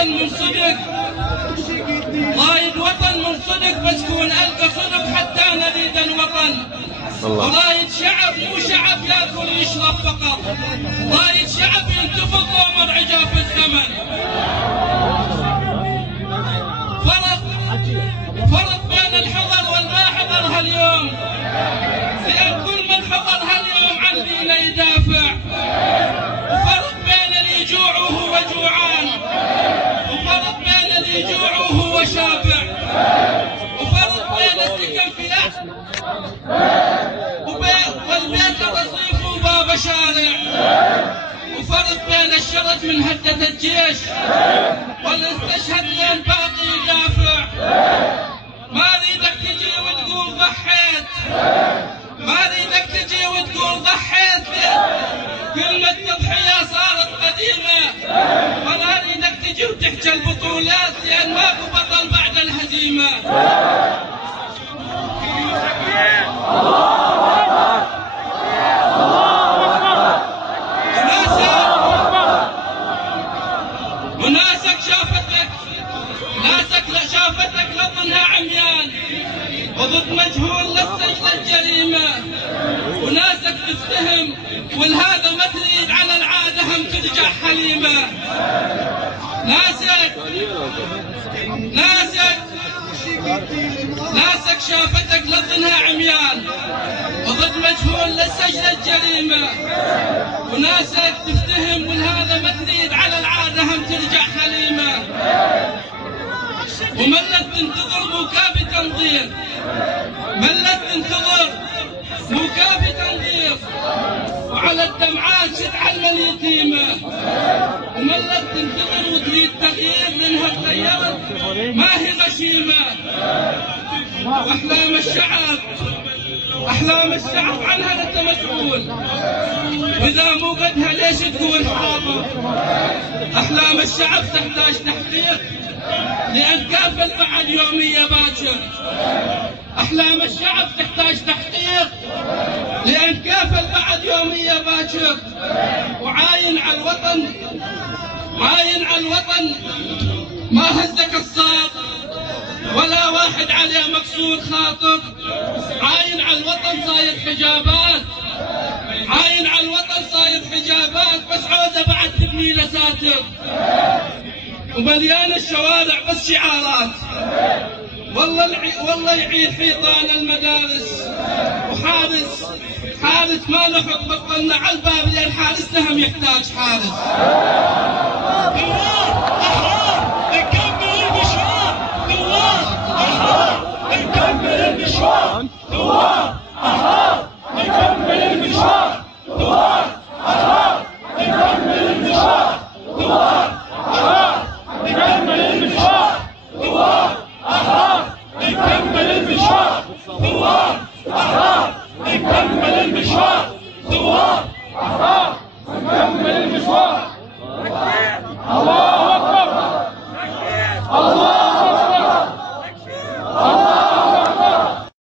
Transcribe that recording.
وطن من صدق، رايد وطن من صدق، بس كون ألقى صدق حتى نريد الوطن. رايد شعب مو شعب ياكل ويشرب فقط، رايد شعب ينتفض لو مر عجاف الزمن. فرق بين الحضر والما حضر هاليوم، لأن كل من حضر هاليوم عن دينه يدافع. وفرق بين اللي يجوع وهو جوعان، وفرق بين اللي يجوع وهو شابع، وفرق بين السكن في والبيت رصيف وباب شارع، وفرق بين الشرد من هدة الجيش والاستشهد لين باقي يدافع. ما اريدك تجي وتقول ضحيت، ما اريدك تجي وتقول ضحيت، كلمة تضحية صارت قديمة. ولا اريدك تجي وتحكي البطولات، لأن ماكو بطل بعد الهزيمة. وناسك شافتك لطنها عميان، وضد مجهول للسجن الجريمة. وناسك تفتهم والهذا ما تريد على العادة هم ترجع حليمة. ناسك شافتك لطنها عميان، وضد مجهول للسجن الجريمة. وناسك تفتهم والهذا ما تريد على العادة هم ترجع حليمة. وملت تنتظر مو كافي تنظير، ملت تنتظر مو كافي تنظير، وعلى الدمعات شتعلم اليتيمة. وملت تنتظر وتريد تغيير، لانها تغيرت ما هي غشيمة. واحلام الشعب عنها انت مسؤول، واذا مو قدها ليش تقول حاضر؟ احلام الشعب تحتاج تحقيق، لأن كافل بعد يومية باكر. أحلام الشعب تحتاج تحقيق، لأن كافل بعد يومية باكر. وعاين على الوطن ما هزك الصاط، ولا واحد عليه مكسور خاطر. عاين على الوطن صاير حجابات، عاين على الوطن صاير حجابات، بس عوده بعد تبني له ساتر. ومليان الشوارع بس شعارات، والله يعيد حيطان المدارس. وحارس ما نحط بطلنا على الباب، لأن حارسنا هم يحتاج حارس.